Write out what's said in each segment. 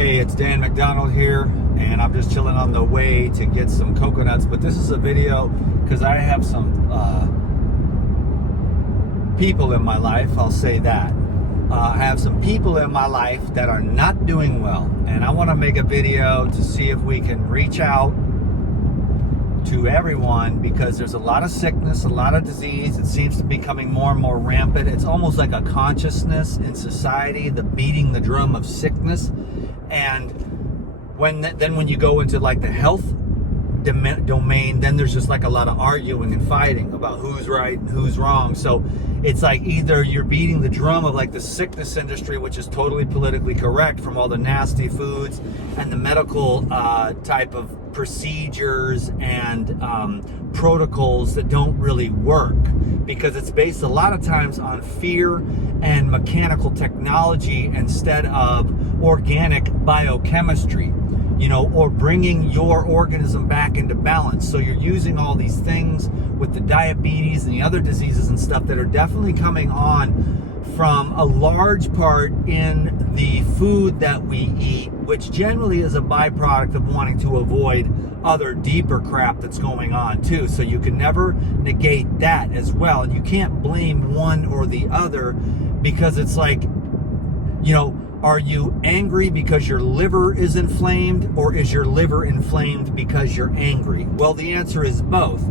Hey, it's Dan McDonald here, and I'm just chilling on the way to get some coconuts. But this is a video because I have some people in my life, I'll say that. I have some people in my life that are not doing well, and I want to make a video to see if we can reach out to everyone, because there's a lot of sickness, a lot of disease. It seems to be becoming more and more rampant. It's almost like a consciousness in society, the beating the drum of sickness. And when you go into like the health domain, then there's just like a lot of arguing and fighting about who's right and who's wrong. So it's like either you're beating the drum of like the sickness industry, which is totally politically correct from all the nasty foods and the medical type of procedures and protocols that don't really work, because it's based a lot of times on fear and mechanical technology instead of organic biochemistry, or bringing your organism back into balance. So you're using all these things with the diabetes and the other diseases and stuff that are definitely coming on from a large part in the food that we eat, which generally is a byproduct of wanting to avoid other deeper crap that's going on too. So you can never negate that as well. And you can't blame one or the other, because it's like, are you angry because your liver is inflamed, or is your liver inflamed because you're angry? Well, the answer is both.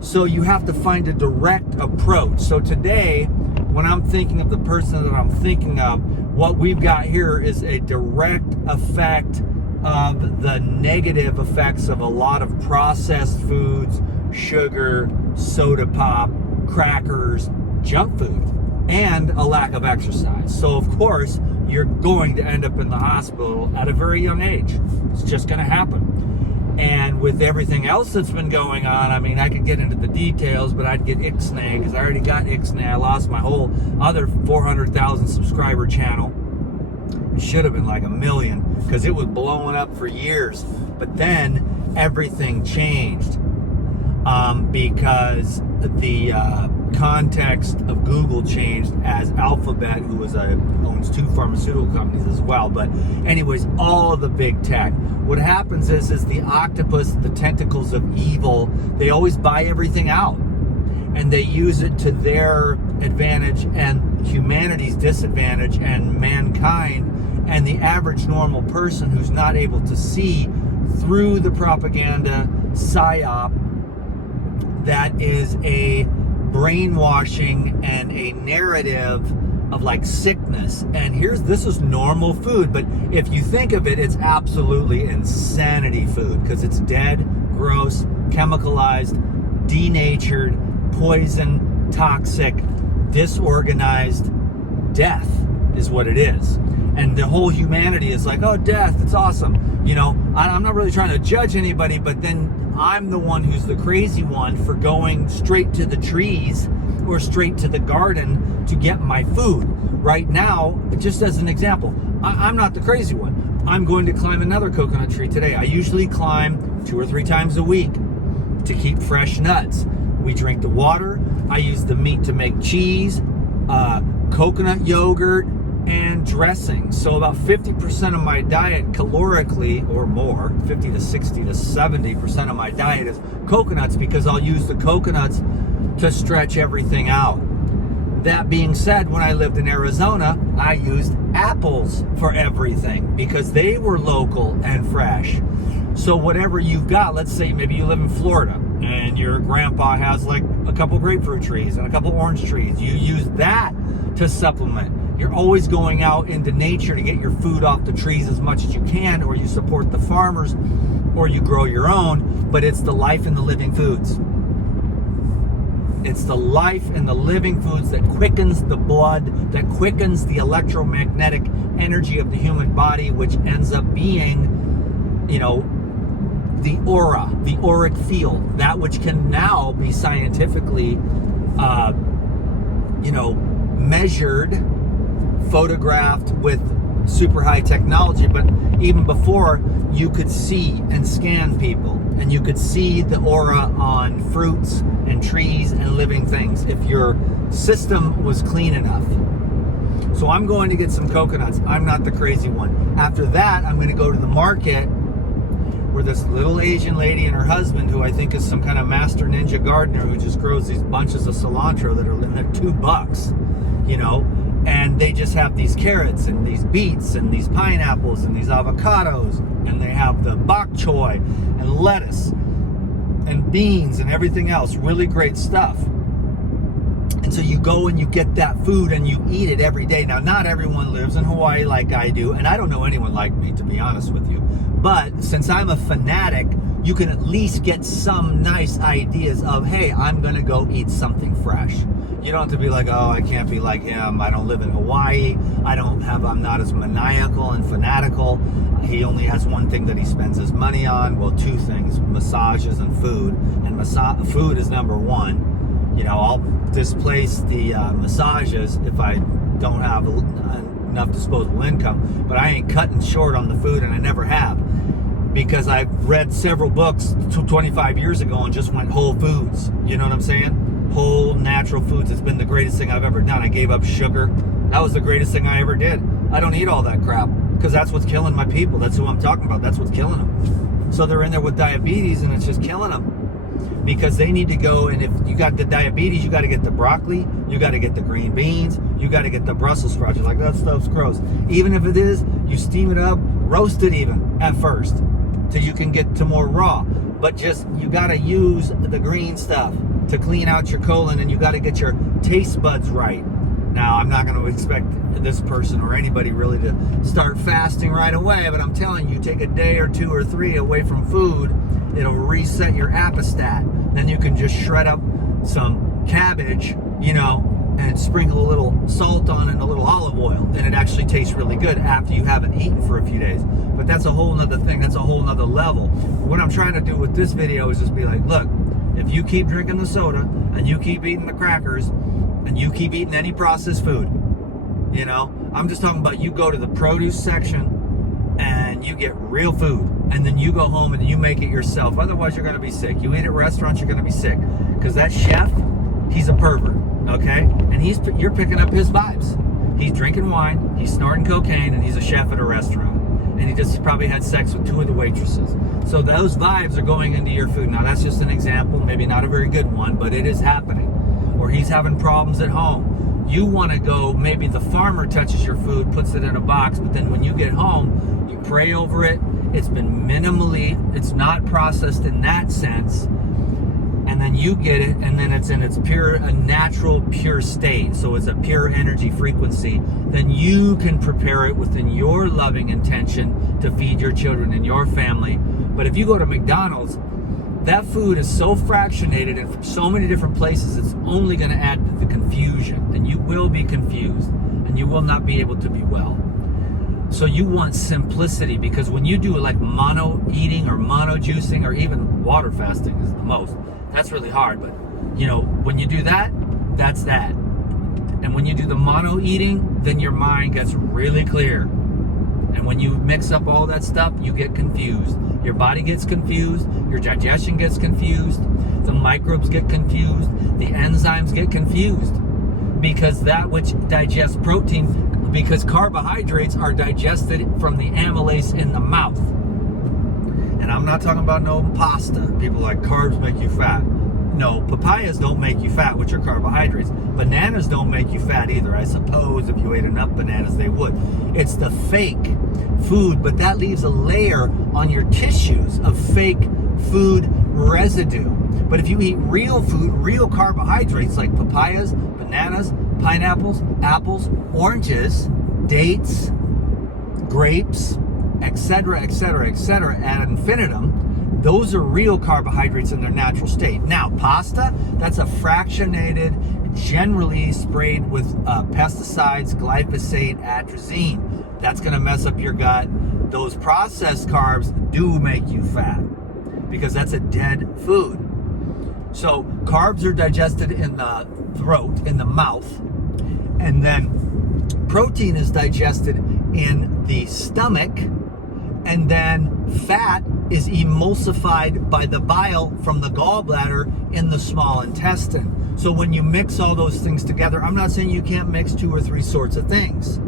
So you have to find a direct approach. So today, when I'm thinking of the person that I'm thinking of, what we've got here is a direct effect of the negative effects of a lot of processed foods, sugar, soda pop, crackers, junk food, and a lack of exercise. So of course, you're going to end up in the hospital at a very young age. It's just going to happen. And with everything else that's been going on, I mean, I could get into the details, but I'd get ixnay, because I already got ixnay. I lost my whole other 400,000 subscriber channel. It should have been like 1 million, because it was blowing up for years. But then everything changed because the context of Google changed, as Alphabet, who owns 2 pharmaceutical companies as well. But anyways, all of the big tech. What happens is the octopus, the tentacles of evil, they always buy everything out, and they use it to their advantage and humanity's disadvantage, and mankind and the average normal person who's not able to see through the propaganda psyop that is a brainwashing and a narrative of like sickness. And this is normal food, but if you think of it, it's absolutely insanity food, because it's dead, gross, chemicalized, denatured, poison, toxic, disorganized death is what it is. And the whole humanity is like, oh, death, it's awesome. I'm not really trying to judge anybody, but then I'm the one who's the crazy one for going straight to the trees or straight to the garden to get my food. Right now, just as an example, I'm not the crazy one. I'm going to climb another coconut tree today. I usually climb 2 or 3 times a week to keep fresh nuts. We drink the water. I use the meat to make cheese, coconut yogurt, and dressing. So about 50% of my diet calorically, or more, 50 to 60 to 70% of my diet is coconuts, because I'll use the coconuts to stretch everything out. That being said, when I lived in Arizona, I used apples for everything, because they were local and fresh. So whatever you've got, let's say maybe you live in Florida and your grandpa has like a couple grapefruit trees and a couple orange trees. You use that to supplement. You're always going out into nature to get your food off the trees as much as you can, or you support the farmers, or you grow your own. But it's the life in the living foods. It's the life in the living foods that quickens the blood, that quickens the electromagnetic energy of the human body, which ends up being, the aura, the auric field, that which can now be scientifically, measured, photographed with super high technology. But even before, you could see and scan people, and you could see the aura on fruits and trees and living things if your system was clean enough. So I'm going to get some coconuts. I'm not the crazy one. After that, I'm going to go to the market where this little Asian lady and her husband, who I think is some kind of master ninja gardener who just grows these bunches of cilantro that are they're $2, you know, and they just have these carrots and these beets and these pineapples and these avocados, and they have the bok choy and lettuce and beans and everything else. Really great stuff. And so you go and you get that food and you eat it every day. Now, not everyone lives in Hawaii like I do, and I don't know anyone like me, to be honest with you. But since I'm a fanatic, you can at least get some nice ideas of, hey, I'm going to go eat something fresh. You don't have to be like, oh, I can't be like him. I don't live in Hawaii. I'm not as maniacal and fanatical. He only has one thing that he spends his money on. Well, two things, massages and food. And food is number one. You know, I'll displace the massages if I don't have enough disposable income, but I ain't cutting short on the food, and I never have, because I've read several books 25 years ago and just went whole foods. You know what I'm saying? Whole natural foods. It's been the greatest thing I've ever done. I gave up sugar. That was the greatest thing I ever did. I don't eat all that crap, because that's what's killing my people. That's who I'm talking about. That's what's killing them. So they're in there with diabetes, and it's just killing them. Because they need to go, and if you got the diabetes, you got to get the broccoli, you got to get the green beans, you got to get the Brussels sprouts. You're like, that stuff's gross. Even if it is, you steam it up, roast it even at first, till you can get to more raw. But just, you got to use the green stuff to clean out your colon, and you got to get your taste buds right. Now, I'm not going to expect this person or anybody really to start fasting right away, but I'm telling you, take a day or 2 or 3 away from food, it'll reset your appestat. Then you can just shred up some cabbage, you know, and sprinkle a little salt on it and a little olive oil, and it actually tastes really good after you haven't eaten for a few days. But that's a whole nother thing. That's a whole nother level. What I'm trying to do with this video is just be like, look, if you keep drinking the soda and you keep eating the crackers and you keep eating any processed food, you know, I'm just talking about you go to the produce section and you get real food, and then you go home and you make it yourself. Otherwise, you're going to be sick. You eat at restaurants, you're going to be sick, because that chef, he's a pervert, okay? And you're picking up his vibes. He's drinking wine, he's snorting cocaine, and he's a chef at a restaurant. And he just probably had sex with 2 of the waitresses. So those vibes are going into your food. Now, that's just an example, maybe not a very good one, but it is happening. Or he's having problems at home. You want to go, maybe the farmer touches your food, puts it in a box, but then when you get home, you pray over it. It's been it's not processed in that sense. And then you get it, and then it's in its a natural, pure state. So it's a pure energy frequency. Then you can prepare it within your loving intention to feed your children and your family. But if you go to McDonald's, that food is so fractionated and from so many different places, it's only going to add to the confusion, and you will be confused, and you will not be able to be well. So you want simplicity, because when you do like mono eating or mono juicing, or even water fasting is the most, that's really hard. But you know, when you do that, that's that. And when you do the mono eating, then your mind gets really clear. And when you mix up all that stuff, you get confused. Your body gets confused, your digestion gets confused, the microbes get confused, the enzymes get confused. Because that which digests protein, because carbohydrates are digested from the amylase in the mouth. And I'm not talking about no pasta. People like, carbs make you fat. No, papayas don't make you fat, which are carbohydrates. Bananas don't make you fat either. I suppose if you ate enough bananas, they would. It's the fake food, but that leaves a layer on your tissues of fake food residue. But if you eat real food, real carbohydrates like papayas, bananas, pineapples, apples, oranges, dates, grapes, etc., etc., etc., ad infinitum, those are real carbohydrates in their natural state. Now, pasta, that's a fractionated, generally sprayed with pesticides, glyphosate, atrazine. That's going to mess up your gut. Those processed carbs do make you fat, because that's a dead food. So carbs are digested in the throat, in the mouth, and then protein is digested in the stomach, and then fat is emulsified by the bile from the gallbladder in the small intestine. So when you mix all those things together, I'm not saying you can't mix 2 or 3 sorts of things,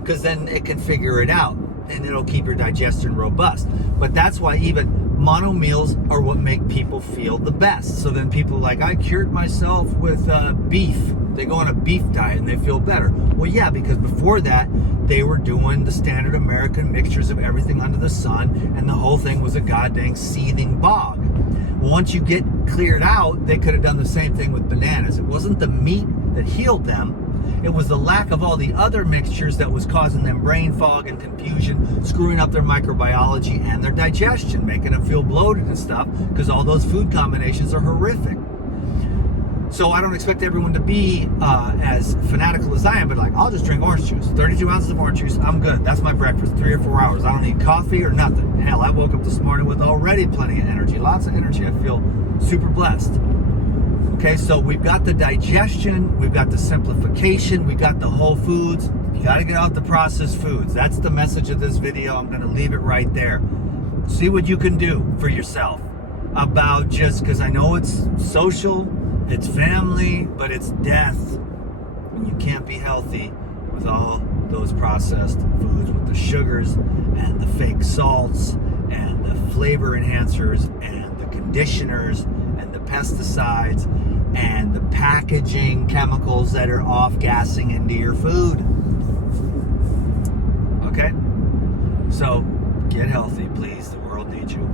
because then it can figure it out and it'll keep your digestion robust. But that's why even mono meals are what make people feel the best. So then people are like, I cured myself with beef. They go on a beef diet and they feel better. Well, yeah, because before that, they were doing the standard American mixtures of everything under the sun, and the whole thing was a goddamn seething bog. Well, once you get cleared out, they could have done the same thing with bananas. It wasn't the meat that healed them. It was the lack of all the other mixtures that was causing them brain fog and confusion, screwing up their microbiology and their digestion, making them feel bloated and stuff, because all those food combinations are horrific. So I don't expect everyone to be as fanatical as I am, but like, I'll just drink orange juice. 32 ounces of orange juice, I'm good. That's my breakfast, 3 or 4 hours. I don't need coffee or nothing. Hell, I woke up this morning with already plenty of energy, lots of energy. I feel super blessed. Okay, so we've got the digestion, we've got the simplification, we've got the whole foods. You got to get out the processed foods. That's the message of this video. I'm going to leave it right there. See what you can do for yourself about, just because I know it's social, it's family, but it's death. And you can't be healthy with all those processed foods, with the sugars and the fake salts and the flavor enhancers and the conditioners and the pesticides and the packaging chemicals that are off-gassing into your food. Okay? So, get healthy, please. The world needs you.